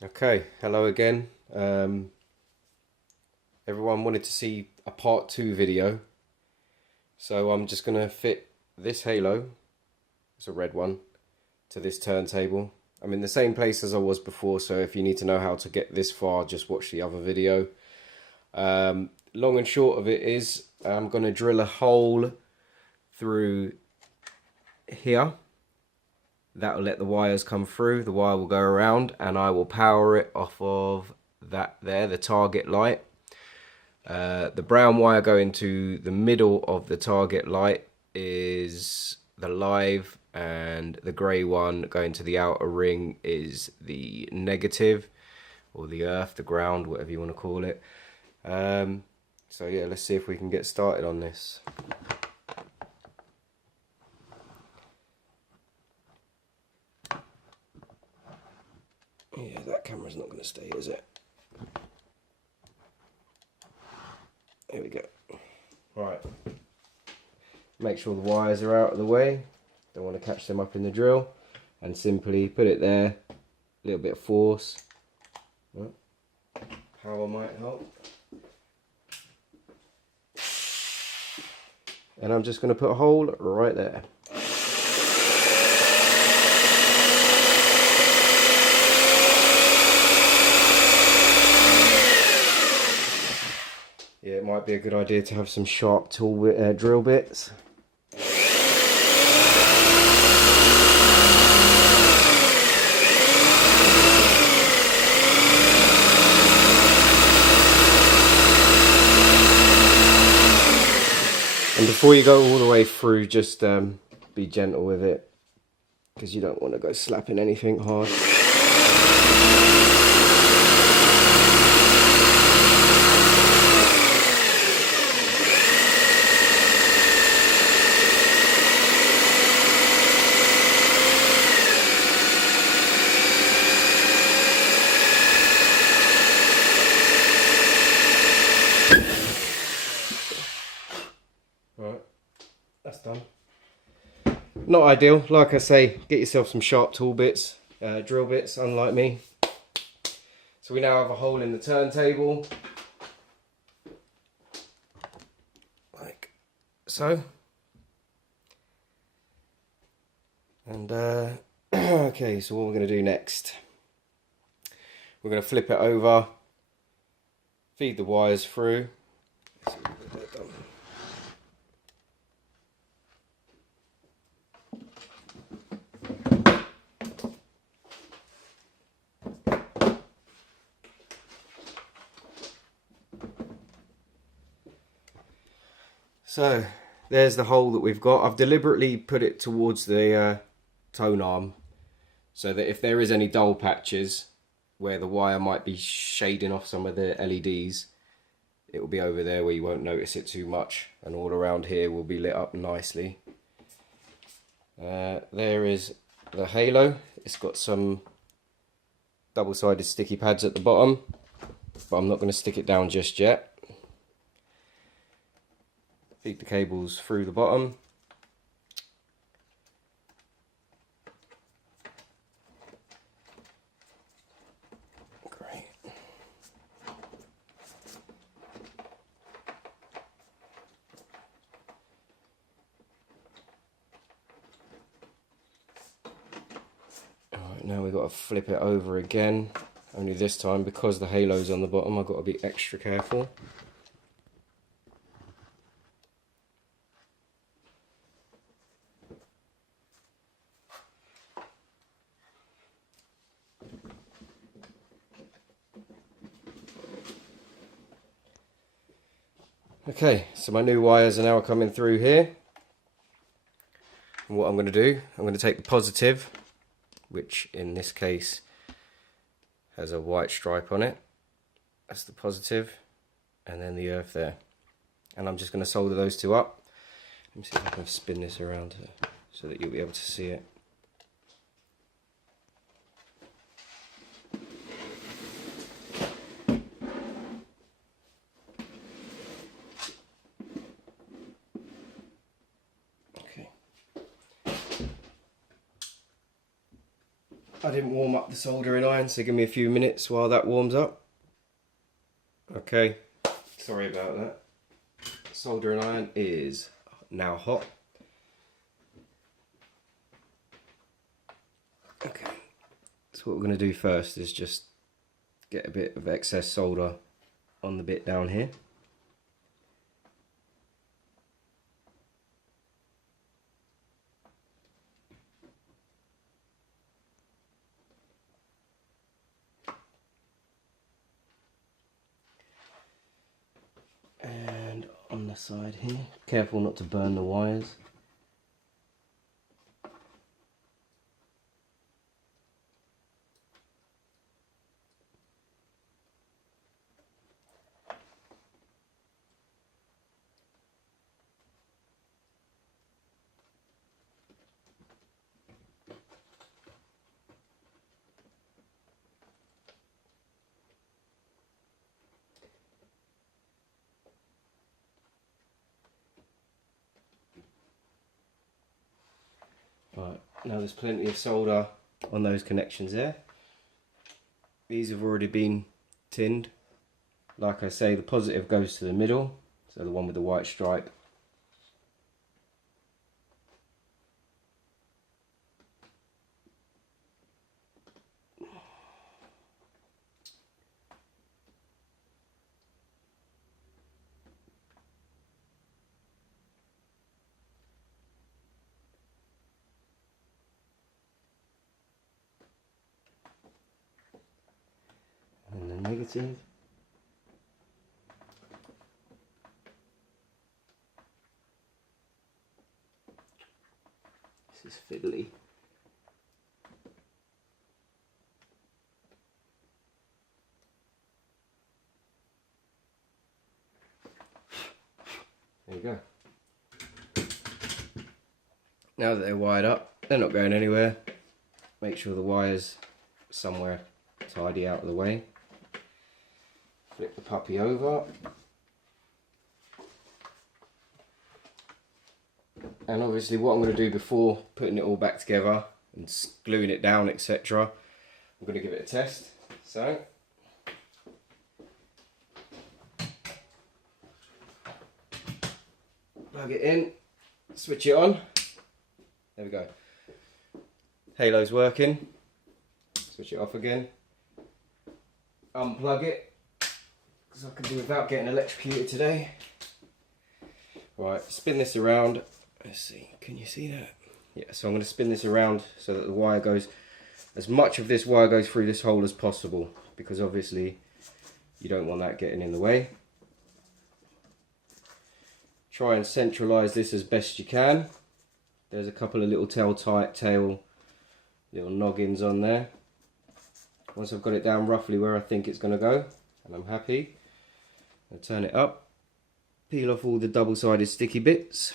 Okay, hello again. Everyone wanted to see a part 2 video, so I'm just going to fit this halo, it's a red one, to this turntable. I'm in the same place as I was before, so if you need to know how to get this far, just watch the other video. Long and short of it is, I'm going to drill a hole through here. That will let the wires come through, the wire will go around, and I will power it off of that there, the target light. The brown wire going to the middle of the target light is the live, and the grey one going to the outer ring is the negative, or the earth, the ground, whatever you want to call it. So yeah, let's see if we can get started on this. Yeah, that camera's not going to stay, is it? Here we go. Right. Make sure the wires are out of the way. Don't want to catch them up in the drill. And simply put it there. A little bit of force. Right. Power might help. And I'm just going to put a hole right there. Yeah, it might be a good idea to have some sharp tool drill bits. And before you go all the way through, just be gentle with it, because you don't want to go slapping anything hard. Right, that's done. Not ideal, like I say, get yourself some sharp tool bits, drill bits, unlike me. So we now have a hole in the turntable, like so. And okay, so what we're going to do next, we're going to flip it over, feed the wires through. So there's the hole that we've got. I've deliberately put it towards the tone arm, so that if there is any dull patches where the wire might be shading off some of the LEDs, it will be over there where you won't notice it too much, and all around here will be lit up nicely. There is the halo. It's got some double-sided sticky pads at the bottom, but I'm not going to stick it down just yet. Feed the cables through the bottom. Great. Alright, now we've got to flip it over again. Only this time, because the halo's on the bottom, I've got to be extra careful. Okay, so my new wires are now coming through here. And what I'm going to do, I'm going to take the positive, which in this case has a white stripe on it. That's the positive, and then the earth there. And I'm just going to solder those two up. Let me see if I can spin this around so that you'll be able to see it. I didn't warm up the soldering iron, so give me a few minutes while that warms up. Okay, sorry about that. Soldering iron is now hot. Okay, so what we're going to do first is just get a bit of excess solder on the bit down here. And on the side here, careful not to burn the wires. Right, now there's plenty of solder on those connections there. These have already been tinned. Like I say, the positive goes to the middle, so the one with the white stripe. And the negative. This is fiddly. There you go. Now that they're wired up, they're not going anywhere. Make sure the wire's somewhere tidy out of the way. Flip the puppy over. And obviously what I'm going to do before putting it all back together and gluing it down, etc., I'm going to give it a test. So, plug it in, switch it on. There we go. Halo's working. Switch it off again. Unplug it, because I can do without getting electrocuted today. Right, spin this around. Let's see, can you see that? Yeah, so I'm going to spin this around so that the wire goes, as much of this wire goes through this hole as possible, because obviously you don't want that getting in the way. Try and centralise this as best you can. There's a couple of little tail little noggins on there. Once I've got it down roughly where I think it's going to go, and I'm happy, I'll turn it up, peel off all the double-sided sticky bits.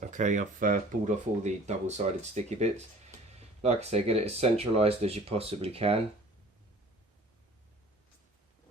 Okay, I've pulled off all the double-sided sticky bits. Like I say, get it as centralised as you possibly can.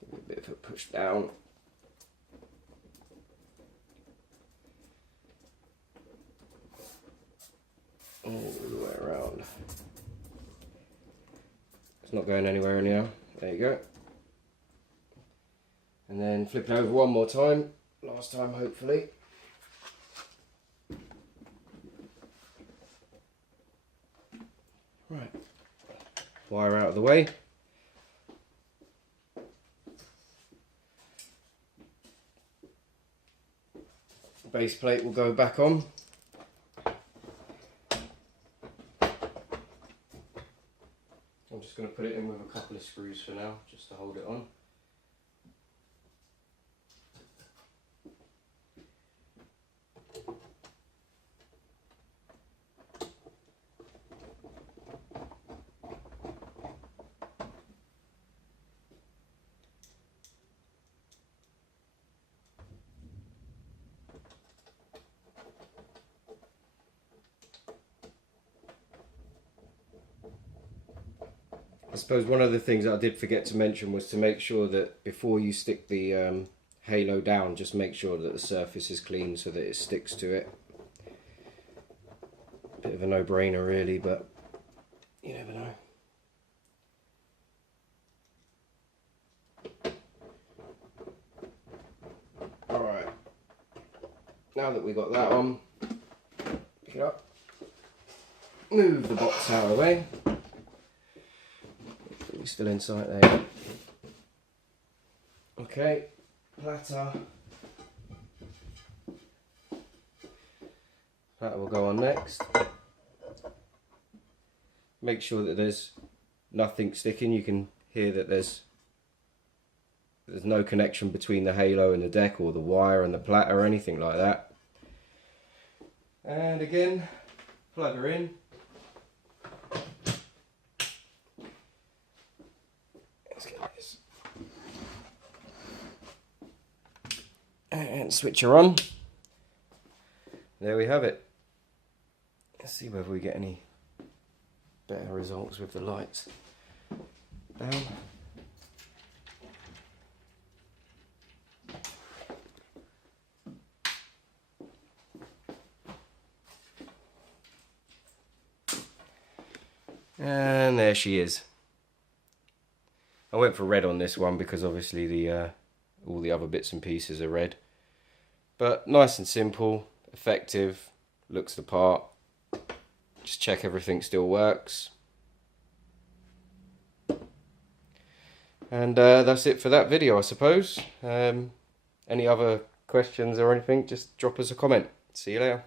Give it a bit of a push down. All the way around. It's not going anywhere anyhow. There you go. And then flip it over one more time. Last time, hopefully. Right. Wire out of the way. Base plate will go back on. I'm just going to put it in with a couple of screws for now, just to hold it on. I suppose one of the things that I did forget to mention was to make sure that before you stick the halo down, just make sure that the surface is clean so that it sticks to it. Bit of a no-brainer really, but now that we got that on, pick it up, move the box out of the way. It's still inside there. Okay, platter. That will go on next. Make sure that there's nothing sticking. You can hear that there's no connection between the halo and the deck, or the wire and the platter, or anything like that. And again, plug her in. Let's get this. And switch her on. There we have it. Let's see whether we get any better results with the lights down. And there she is. I went for red on this one because obviously the all the other bits and pieces are red. But nice and simple, effective, looks the part. Just check everything still works. And that's it for that video, I suppose. Any other questions or anything, just drop us a comment. See you later.